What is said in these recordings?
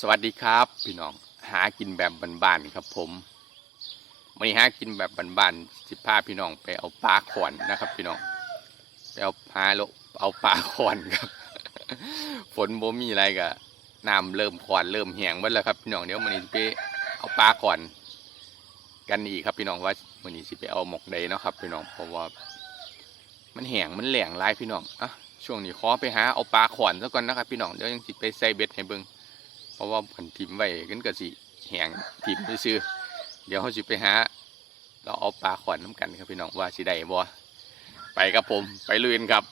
สวัสดีครับพี่น้องหากินแบบบ้านๆครับผมวันนี้หากินแบบบ้านๆสิพาพี่น้องไปเอาปลาขอนนะครับ พี่น้องไปเอาหาโลเอาปลาขอนครับ ฝนบ่มีอะไรกะน้ำเริ่มขอนเริ่มแห้งหมดแล้วครับพี่น้องเดี๋ยววันนี้ไปเอาปลาขอนกันอีกครับพี่น้องว่าวันนี้สิไปเอาหมกใดเนาะครับพี่น้องเพราะว่า มันแห้งมันแหลงหลายพี่น้องอะช่วงนี้ขอไปหาเอาปลาขอนซะก่อนนะครับพี่น้องเดี๋ยวยังสิไปใส่เบ็ดให้เบิง ราะว่าผนทิมไว้กันก็สิแหงทิมซื่อเดี๋ยวเขาสิไปหา เราเอาปลาขอนน้ำกันครับพี่น้องว่าสิได้บ่ไปครับผมไปลุยกันครับ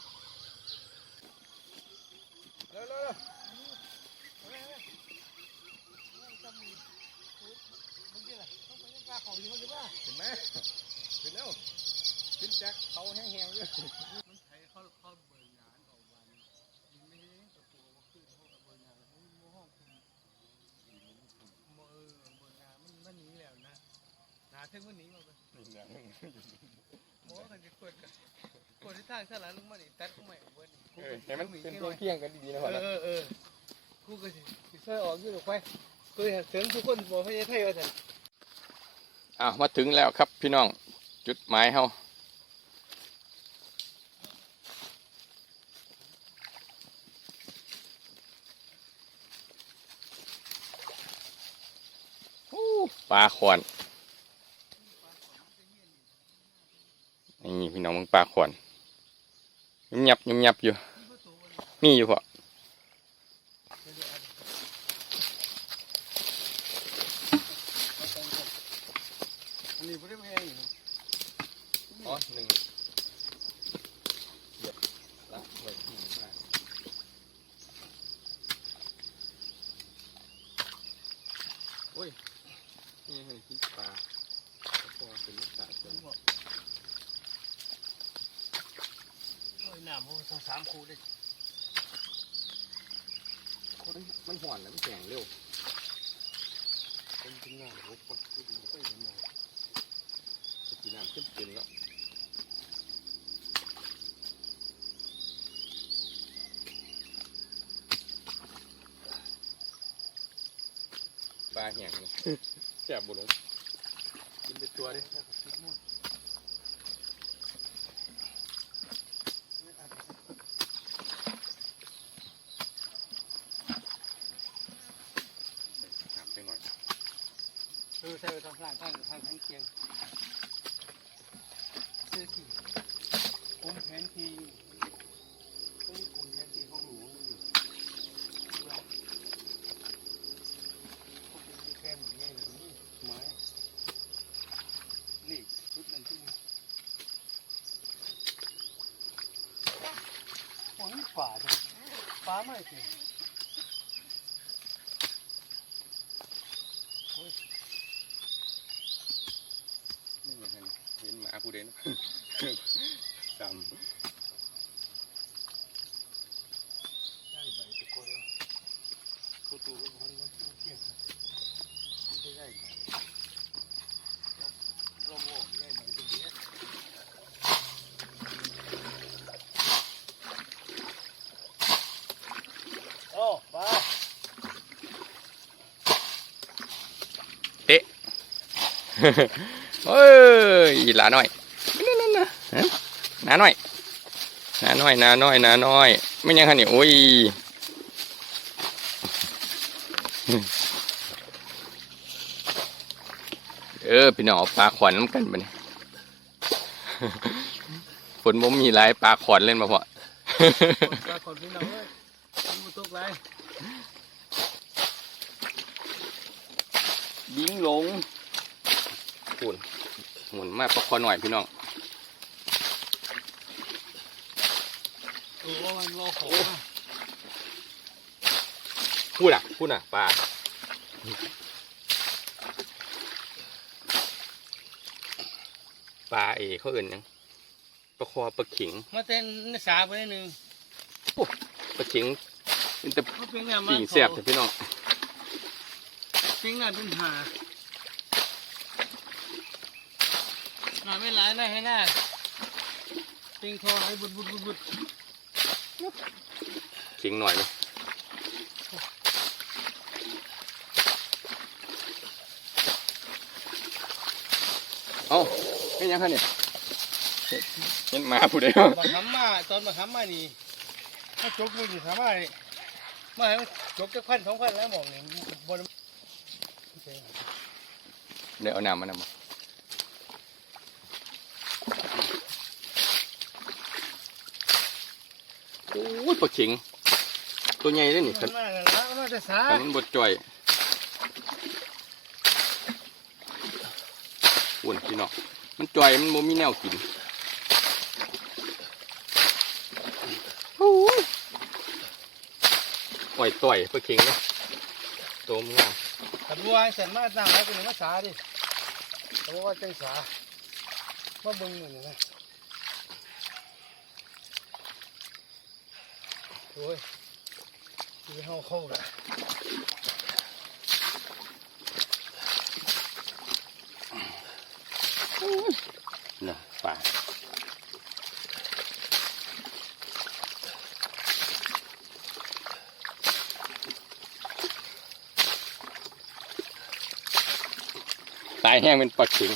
เห็นไหมขึ้นแล้วขึ้นแจ็คเขาแห้งๆเขาเขาเบิ่งงานออกวันมันไม่ได้ตะปูว่าขึ้นเขากับเบิ่งงานเขาโมห้องคุมโมเออเบิ่งงานมันมันหนีแล้วนะหนา ถึงมันหนีมาไปโมกันจะกดกันกดที่ทางสลาลงมาดิตัดก็ไม่เบิ่งให้มันเป็นเพียงๆกันดีๆนะพ่อเอนะอเออกูก็สิสิเสื้อออกอยู่หรอกไปกูเห็นเสียงทุกคนบอกให้ไทยว่าซั่นอ้าวมาถึงแล้วครับพี่น้องจุดหมายเฮาอู้ปลาขอนนี่พี่น้องมึง ปลาขอนยุบยับยุบยับอยู่ มีอยู่พออันนี้บ่ได้แพงอยู่อ๋อหนึ่งเหยียบละไว้ที่มากโอ้ย นี่เห็นกินปลาพอเป็นลูกสาวตัว โอ้ยน้ำมันสองสาม คู่ได้คนมันห่อนแล้วมันแข็งเร็วเป็นถึงงานโอ้ปดกูดูไปถึงงานสกีน้ำขึ้นเป็นแล้วปลาแห้งเลยแซ่บบุญเลยกินเป็นตัวดิ ถามไปหน่อย เออใช่ไปทางข้างข้างข้างข้างเคียงเสื้อที่กลมแผนทีต้องกลมแผนที่ของหลวงอยู่เราเขาเป็นแค่หนึ่งไงหรือนี่ไม้นี่ชุดหนึ่งที่นี่โอ้ยป่าจ้ะป่าไม่จริง นี่ไงเห็นหมาผู้เด่น ตาม ได้ใบตะโกน ประตูก็มันก็เกี่ยวไม่ได้ใบเราบอกได้ใบตรงนี้โอ้ปลา เอ้ยอีหลาน้อยนั่นนั่นนะฮะหนาน้อยหนาน้อยหนาน้อยหนาน้อยไม่ยังคันนี่โอ้ยเออพี่น้องเอาปลาขวานน้ำกันไปเนี่ยฝนบ่มีหลายปลาขวานเล่นมาพอปลาขอดพี่น้องเอ้ยมันตกไรยิงลงฝุ่นหมุนมาประคอหน่อยพี่น้องโอ้มันรอขอ พูดอะพูดอะปลาปลาเอเขาเอื่นหยังประคอปลาขิงมาเต้นสาไปหนึ่งปลาขิงมันจะเขาเป็นงานมาปิ่งแซ่บแต่พี่น้องเป็นงานเป็นหาหนาไม่หลายได้ให้หน้าปิงทอให้บุดบุดบุดบุดขิงหน่อยเลย เป็นยังไงเนี่ยเห็นหมาผู้ใดบักหำมาตอนบักหำมานี่ถ้าจกมือนี่ถามว่ามาให้มันจกจะพันสองพันแล้วหมองนี่บนเดี๋ยวเอาน้ำมานำมาโอ้ยปลาเข็งตัวใหญ่เลยนี่มันมาแล้วนะมันมาแต่สาขันบดจ่อยอ้วนพี่น้อง มันจ่อยมันโมมีแนวกินโอ้ยปล่อยต่อยปลาเข็งเนาะตัวมันงามขันวัวเสร็จมาตั้งแล้วเป็นมาสาดิเพราะว่าจังสามาเบิ่งหนึ่งนะโอ้ยที่เฮาเข้าละ นาะป่าตายแห้งเป็นปลาข็ง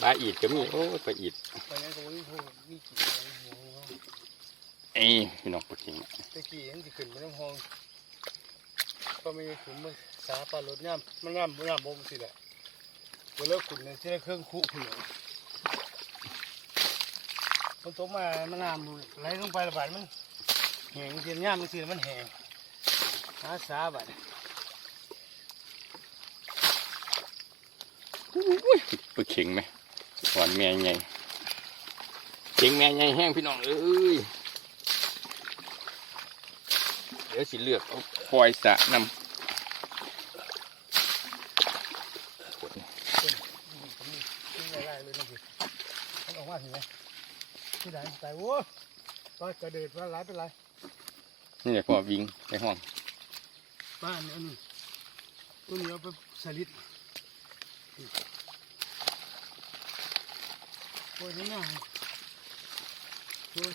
ปลาอีดก็มีโอ้ปลาอีดไปยังก็วิ่งพูมีกี่อะไรหัวเขาเอ้ยพี่น้องปลาข็งตะกี้เห็นที่ขึ้นไปน้ำห้องก็ไม่ได้นมัน สาปลาลดน้ำมันน้ำมันน้ำบกสิแหละเวลาขุนเนี่ยที่เครื่องคู่ขุนเลยมันตกมามันน้ำไหลลงไประบาดมันแห้งเทียนย่ามมันสิมันแห้งหาสาบัดปลาเข็งไหมหวานแม่ใหญ่เข็งแม่ใหญ่แห้งพี่น้องเอ้ยเดี๋ยวสิเลือกเอาคอยสะนำ ขึ้นได้เลยนะพี่มันออกมาสิไหม ที่ไหนแต่โว้ปลากระเดิดปลาไหลเป็นไรนี่แหละพ่อวิ่งไปห้องปลาอันนี้ตัวนี้เอาไปสลิดโอ้ยนี่น่าโอ้ย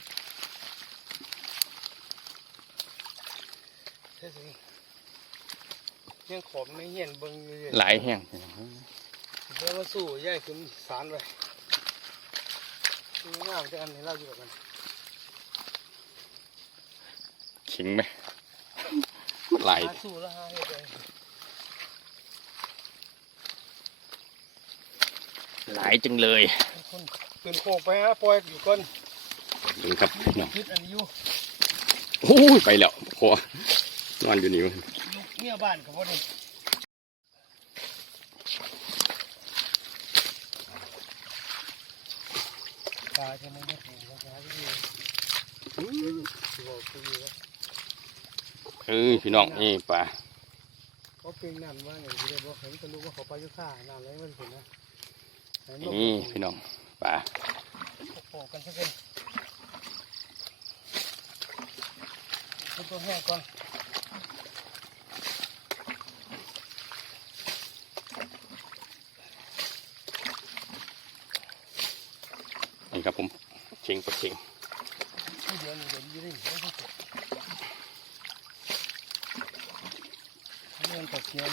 เท่สิยังขอบไม่เห็นเบิ่งอยู่เลยหลายแห้งเดี๋ยวมาสู้ย่ายขึ้นสารไปนี่ ง่ายจะอันนี้เราอยู่กับมันเข็งไหมมันหลายหาสู้แล้วหาเห็ดเลยหลายจังเลยคนตื่นโคกไปฮะปล่อยอยู่ก่อนดูครับพี่น้องคิดอันนี้อยู่โอ้ยไปแล้วพอนอนอยู่นี่มันลูกเมียบ้านกับพ่อนี่ ปลาจะไมได้ถึงปลาที่อยู่บอกคืออยู่แล้วเออพี่น้องนี่ปลาเขาเป็นนั่นว่าอย่างที่ได้บอกเห็นจะรู้ว่าเขาไปยุค่านั่นเลยมันเห็นนะนี่พี่น้องปลาโปะกันสักคนเป็นตัวแห้ก่อน นี่ครับผมเข็งปลาเข็งที่เดียวนี่เดี๋ยวยืนไม่ต้องกดเงิง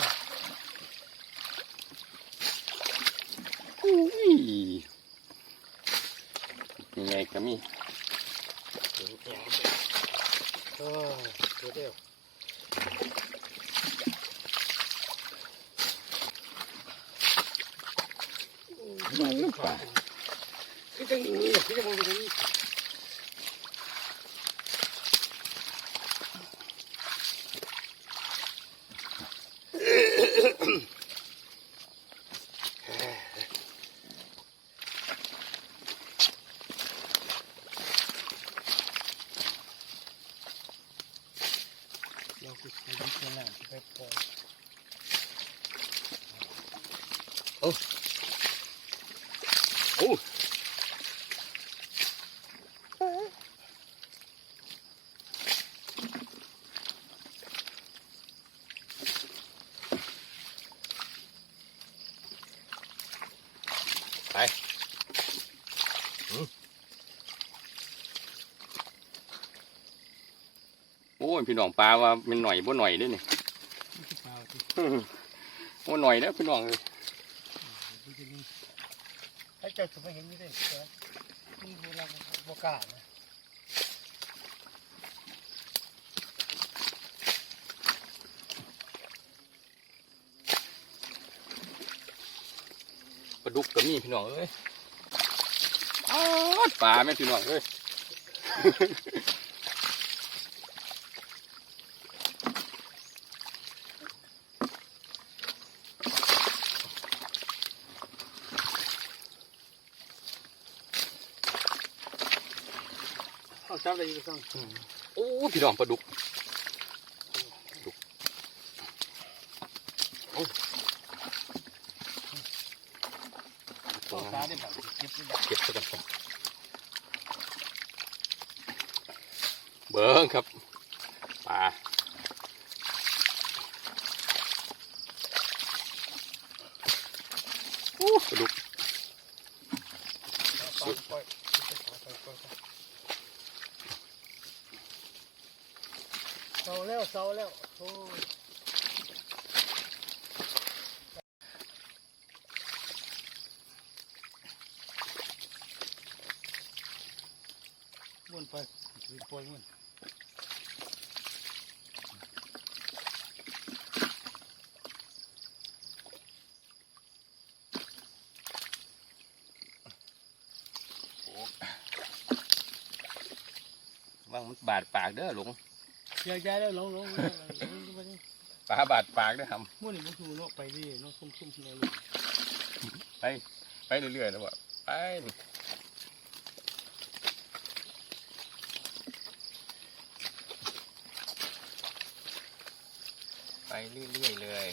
อุ้ยยังไงก็มีเออเดี๋ยวเดี๋ยวปลา คือจังนี้คือจังนี้ เราคือใช้วิจารณ์ไปปล่อย โอ้ ไปโอ้ย พี่น้องปลาว่ามันหน่อยบ่หน่อยเด้วยนี่ที่เปล่าที่โอ้หน่อยนะพี่น้องเลยถ้าเจ้าจะไม่เห็นนี่ได้ใช่ไหมนี่เวลาบกล้านะปลาดุกก็มีพี่น้องเอ้ยอ้าวปลาแม่พี่น้องเอ้ย อาจับอะไรอยู่ต้องโอ้พี่น้องปลาดุกปลาดุกโอ้ ต้องตาได้แบบเก็บได้แบบ เก็บซะกันก่อนเบิ้งครับปลาโอ้ปลาดุก ปล่อยปล่อยปล่อย เศร้าแล้วเศร้าแล้วโอ้ยวนไปปล่อยมันว่างมันบาดปากเด้อหลง อยากได้แล้วลงลงลงลงลงไปนี่ปลาบาดปากเด้อครับมื่อนี่มันคือเนาะไปดิเนาะซุ่มซุ่มๆเนาะลูกไปไปเรื่อยๆแล้วบ่ไปนี่ไปเรื่อยๆเลย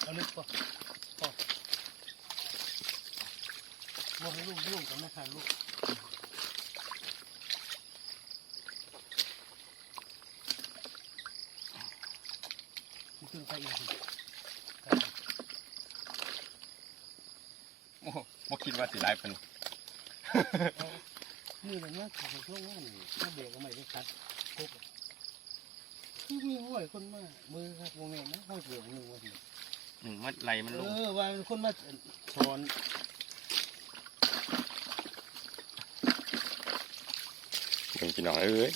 เอาลึกป่ะป่ะ บอกให้ลูกยุ่งกับแม่ทานลูกมันขึ้นไปอีกสิโอ้โหบ่คิดว่าสิหลายปานนี้ นี่แบบนี้ของช่วงนั้นถ้าเบรกก็ไม่ได้คัดครบที่มีห้อยคนมามือครับโมเมนต์นะห้อยเบรกหนึ่งวันนี้อืมมันไหลมันลงเออว่าคนมาสอน เบิ่ง พี่น้องเอ้ย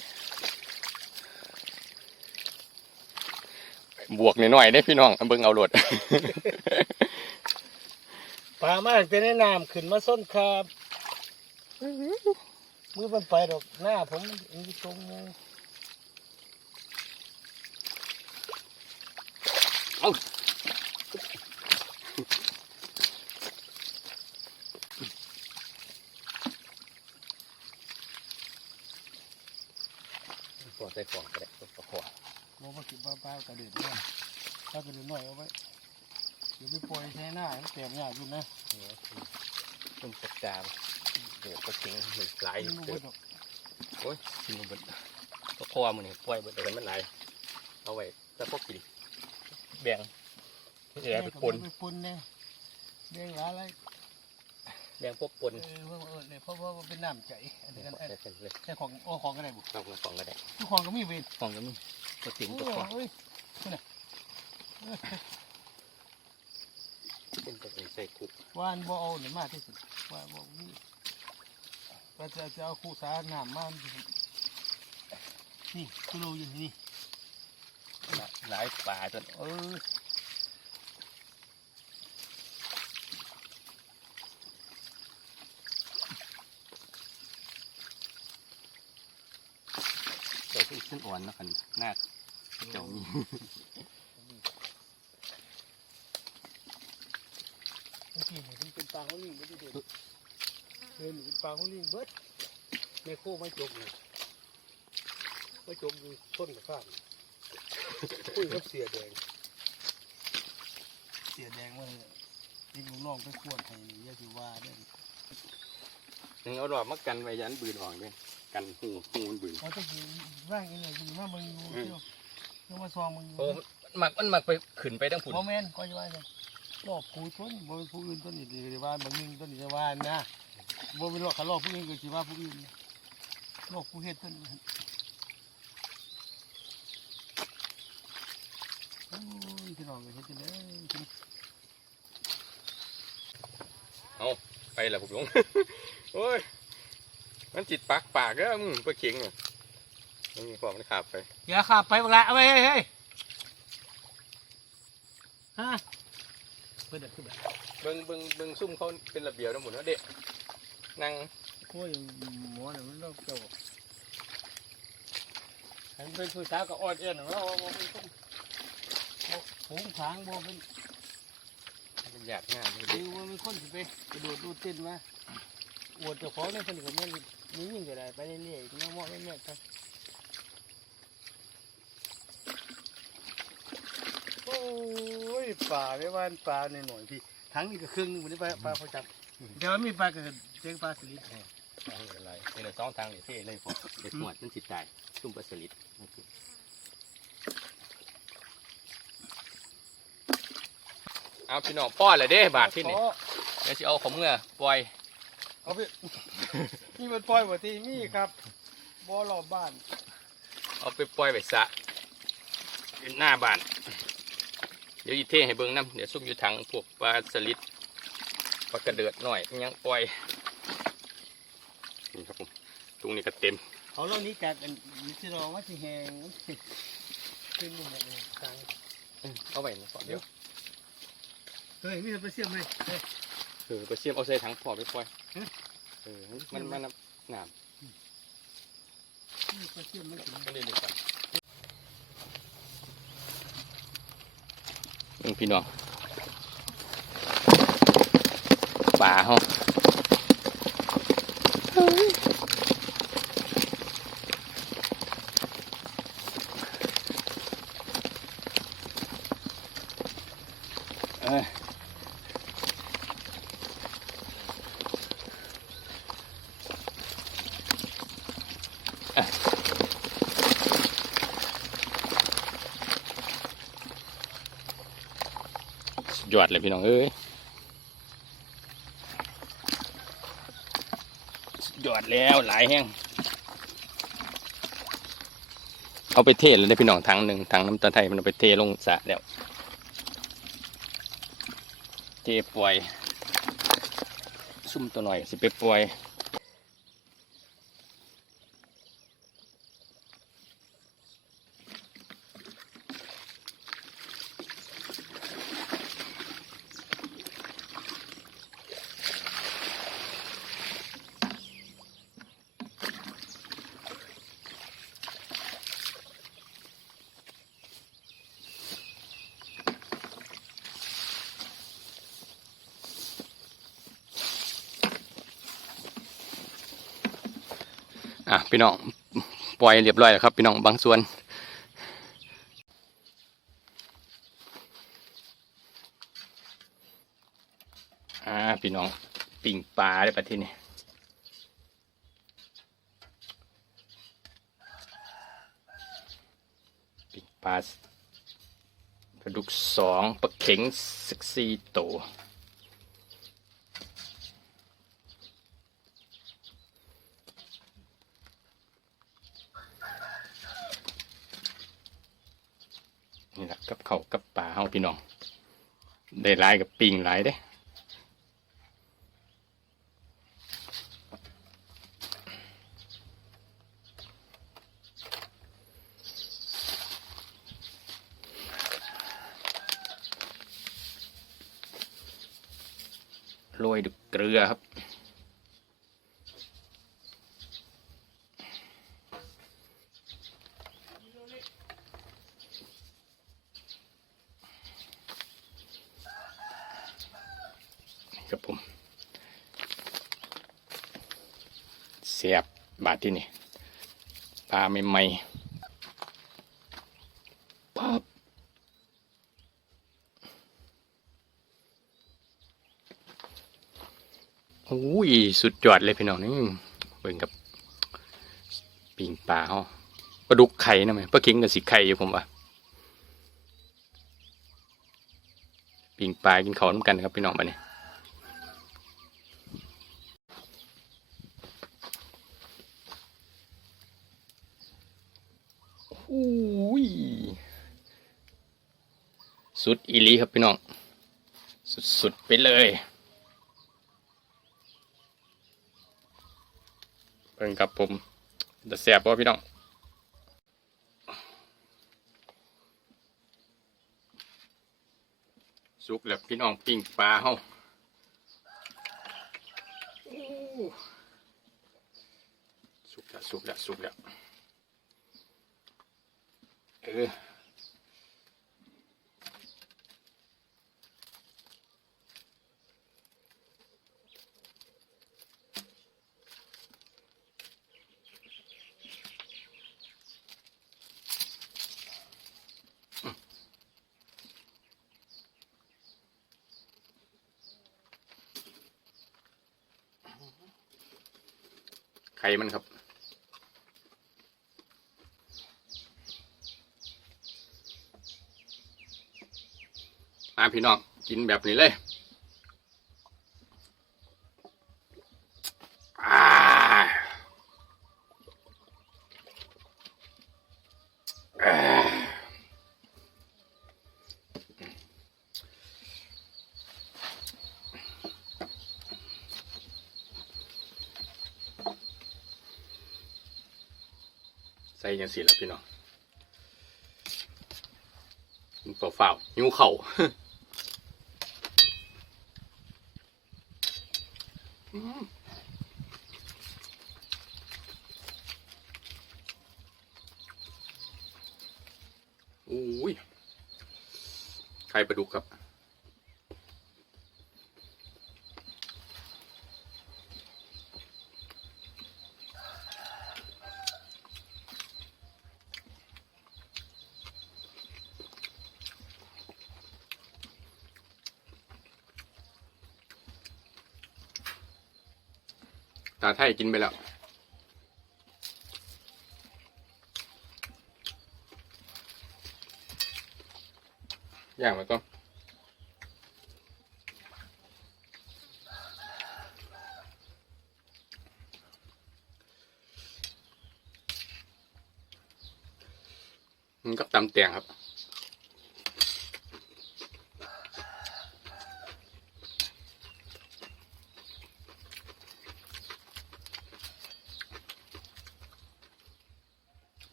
บวกหน่อยๆได้พี่น้องเบิ่งเอาโลด ปลามาเป็นในน้ำขึ้นมาส้นครับมือมันไปดอกหน้าผมมันอยู่ตรงมือ ขอใส่ของก็ได้ตัวขอ โมบกิบปลากระเด็นเนี่ยถ้ากระเด็น หน่อยเอาไว้เดี๋ยวไปปล่อยแช่หน้ามันแตกยากอยู่นะต้นจักจามเดี๋ยวก็ทิ้งมันหลายมันรู้เกิว่าดดอกโอ้ยกินมันเบิดตัวคอมันนี่ปล่อยเบิดแต่มันหลายเอาไว้แต่พวกกินแบ่งที่เหลือไปปนไปปนเนี่ยเลี้ยงหลายอะไรแบ่งพวกปนเออเพราะว่าเออเนี่ยเพราะว่ามันเป็นน้ำใจอันนี้กันใส่เสร็จเลยแค่ของโอ้ของก็ได้บุเอาของก็ได้ทุกของก็มีเวรของก็มีตัวติ๋งโอ้ตัวคอเอ้ย เป็นตัวเองใส่คุกวานบ่เอาเนี่ยมากที่สุดว่าบ่มีก็จะจะเอาคู่สาน้ำมานี่กุโลอยู่นี่หลายป่าจนเออเจ้าที่ขึ้นอ่อนเนาะคันหน้าเจ้ามี บางทีเนี่ยมันเป็นป ลาเขาลิงไม่ได้เด่นเดินเป็นปลาเขาลิงเบิดในโค้ไม่จบเลยไม่จบอยู่ต้นกับข้ามคุยกับเสียแดง เสียแดงว่าที่ลุงน้องไปขวดให้นี่อยาสิว่าเด้อนึงเอาดอกมากันไว้ยันบืนออกเนี่ยกันหูหูมันบืนเขาต้องอยู่ร่างยังไงอยู่มาเบิ่งอยู่เที่ยวยังมาซองมึงอยู่โอ้มันมักมันมักไปขึ้นไปทั้งผุนโมเมนต์ก็จะว่าจัง ลอกกูต้นบ่เป็นผู้อื่นต้นนี่ดีว่าบางนึงต้นนี่ว่านะบ่เป็นลอกขาลอกผู้อื่นก็สิว่าผู้อื่นลอกผู้เฮ็ดต้นนี่โอ้ยพี่น้องก็เฮ็ดจังได๋ไปล้วผมหลงโอ้ยมันจิตปากปากเด้อมึงไปเข็งอะมึงพอมันขาบไปอย่าขับไปบักละเอาไว้เฮ้ยเฮ้ยฮะ เพิ่นเด็กขึ้นแบบเบิ่งเบิ่งเบิ่งซุ่มเขาเป็นระเบียบทั้งหมดเนาะเด็กนั่งโอ้ยหมอเนี่ยมันต้องเจ้าอันเป็นผู้สาวก็อ่อนเอ็นของเราบ่เป็นคนบ่ผงผางบ่เป็นเป็นหยาดง่ายเลยคือว่ามีคนสิไปกระโดดดูเต้นมาอวดเจ้าของในคนก็แม่นมียิ่งก็ได้ไปเรื่อยๆน้องมอแม่ๆไปโอ้ย ป่าไม่ว่านป่าในหน่อยพี่ทั้งนี้ก็ครึ่งหนึงมันได้ปลาปลาเขาจับแต่ว่ามีปลาก็เจ๊งปลาสลิดทางอะไรเป็นสองทางนี่เท่เลยพอเด็ดหมวดมันจิตใจซุ่มปลาสลิดเอาพี่น้องป้อนเลยเด้บาทที่นี่เดี๋ยวสิเอาของเมื่อปล่อยเอาไปนี่มันปล่อยบ่ที่มีครับบ่รอบบ้าน เอาไปปล่อยไปสระอยู่หน้าบ้านเดี๋ยวอีเท่ให้เบิ่งน้ำเดี๋ยวซุ่มอยู่ถังพวกปลาสลิดปลากระเดือดหน่อยยังปล่อยนี่ครับผมตรงนี้ก็เต็มเขาเล่านี้จากอันนี้ที่รองว่าสิแหงมันสิขึ้นมาหมดเลยกลางเออเอาไว้นะก่อนเดี๋ยวเฮ้ยมีแต่ปลาเสียมไหมเฮ้ยเออไปเสียมเอาใส่ถังพอไปปล่อยฮะเออมันมันน้ำน้มีปลาเสียมไหมถึงำมันเดือดก่อน นี่พี่น้องป่าห้อง ยอดเลยพี่น้องเอ้ยยอดแล้วหลายแห้งเอาไปเทแล้วได้พี่น้องถังหนึ่งถังน้ำตาลไทยมันเอาไปเทลงสระแล้วเทปล่อยซุ่มตัวหน่อยสิไปปล่อย อะพี่น้องปล่อยเรียบร้อยแล้วครับ พี่น้องบางส่วนอ่าพี่น้องปิ่งปลาได้ปะที่นี่ปิ่งปลาปลาดุกสองปลาเข็งสิกสี่ตัว นี่แหละกับเขาวกับป่าเฮาพี่น้อง ได้หลายกับปิงหลายเด้โรยด้วยเกลือครับ ที่นี่ปลาใหม่ๆปั๊บอุ้ย สุดจอดเลยพี่น้องนี่เบิ่งกับปิงปลาเขปลาดุกไข่นะไหมปลาคิ้งกับสีไข่อยู่ผมว่าปิงปลากินข้ามือนกันครับพี่น้องบ้านนี้ อุ้ยสุดอีลีครับพี่น้อง สุดๆไปเลยเพิ่งครับผมจะแสบป่ะพี่น้องสุกแล้วพี่น้องปิ้งปลาเฮาโอ้สุกแล้วสุกแล้วสุกแล้ว เออไข่มันครับ พี่น้องกินแบบนี้เลยใส่ยังสิละพี่น้องเฝ้าๆหิวเข่า โอ้ยไข่ปลาดุกครับ ตา ไทยกินไปแล้วอย่างมันก็มันก็ตำแตงครับ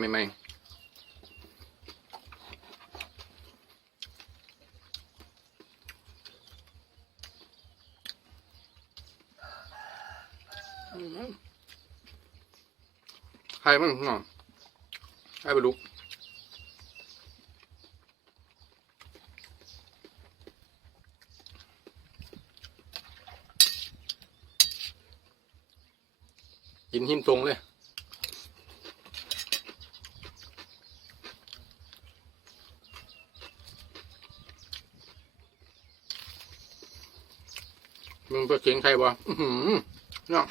ปลาม่ไหมอืมไข่มันงอไข่ปลุกกินหิมตรงเลย มึงไปเก่งใครบ่อื้อหือเนาะ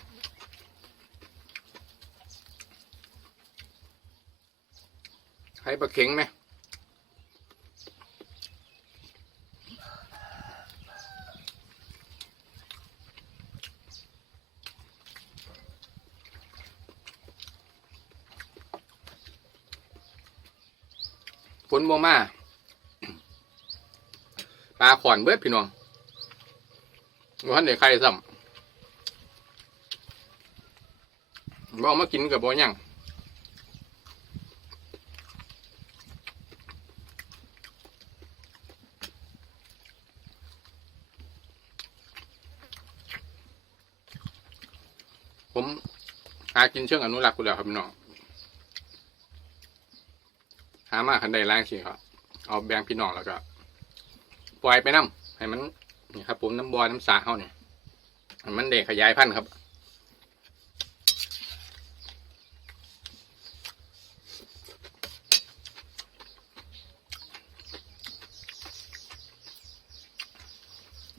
ใครปลาเข็งไหมฝนบ่มาปลาขอนเบิดพี่น้อง ว่าเด็กใครซ้ำบอกมากินกับบ่ยังผมหากินเชิงอนุรักษ์กูแล้วครับน้องหามาคันใดล้างสิครับเอาแบ่งพี่น้องแล้วก็ ปล่อยไปน้ำให้มัน นี่ครับผมน้ำบอยน้ำสาเขาเนี่ยมันเด็กขยายพันธุ์ครับ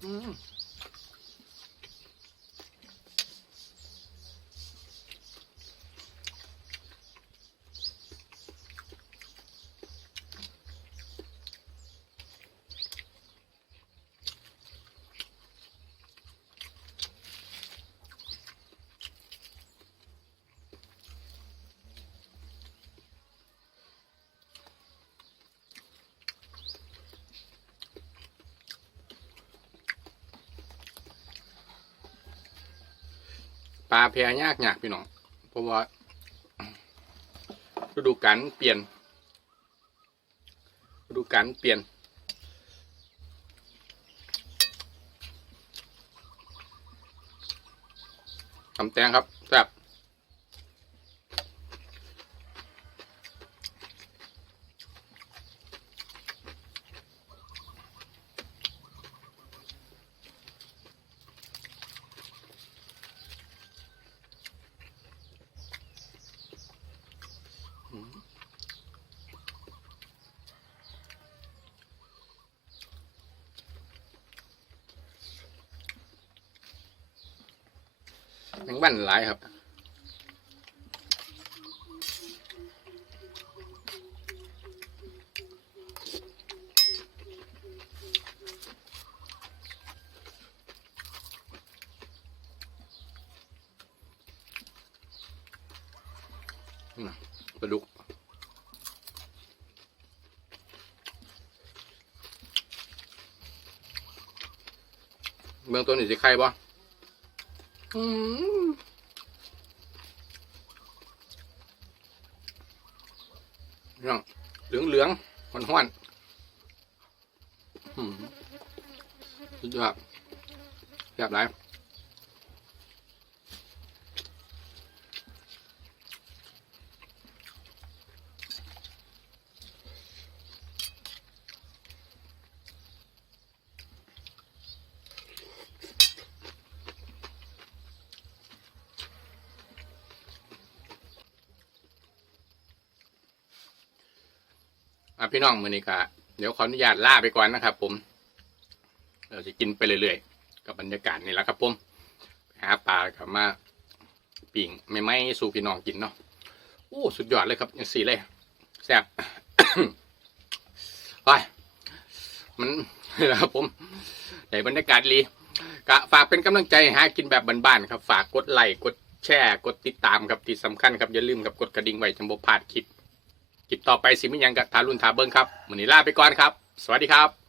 อืม ปลาแพยากยากพี่น้องเพราะว่าฤดูกาลเปลี่ยนฤดูกาลเปลี่ยน ทำแตงครับ แซ่บแมงวันหลายครับปลาดุกเบื้องต้นนี่สิไข่บ่อืมเรื่องเหลืองเหลืองหวานหวานๆอืม สุดยอดไหนอะพี่น้องมือนี้ก็เดี๋ยวขออนุญาตล่าไปก่อนนะครับผม เราจะกินไปเรื่อยๆ กับบรรยากาศนี่แหละครับผมหาปลากับมาปิ่งไม่ไม่สู่พี่น้องกินเนาะโอ้สุดยอดเลยครับอย่างสี่เลยแซ่บไปมันนะครับผมในบรรยากาศดีกะฝากเป็นกำลังใจหากินแบบบ้านๆครับ ฝากกดไลค์กดแชร์กดติดตามครับที่สำคัญครับอย่าลืมกับกดกระดิ่งไว้จังบ่พลาดคลิปคลิปต่อไปสิมิยังกับทารุนทาเบิ้งครับวันนี้ลาไปก่อนครับ สวัสดีครับ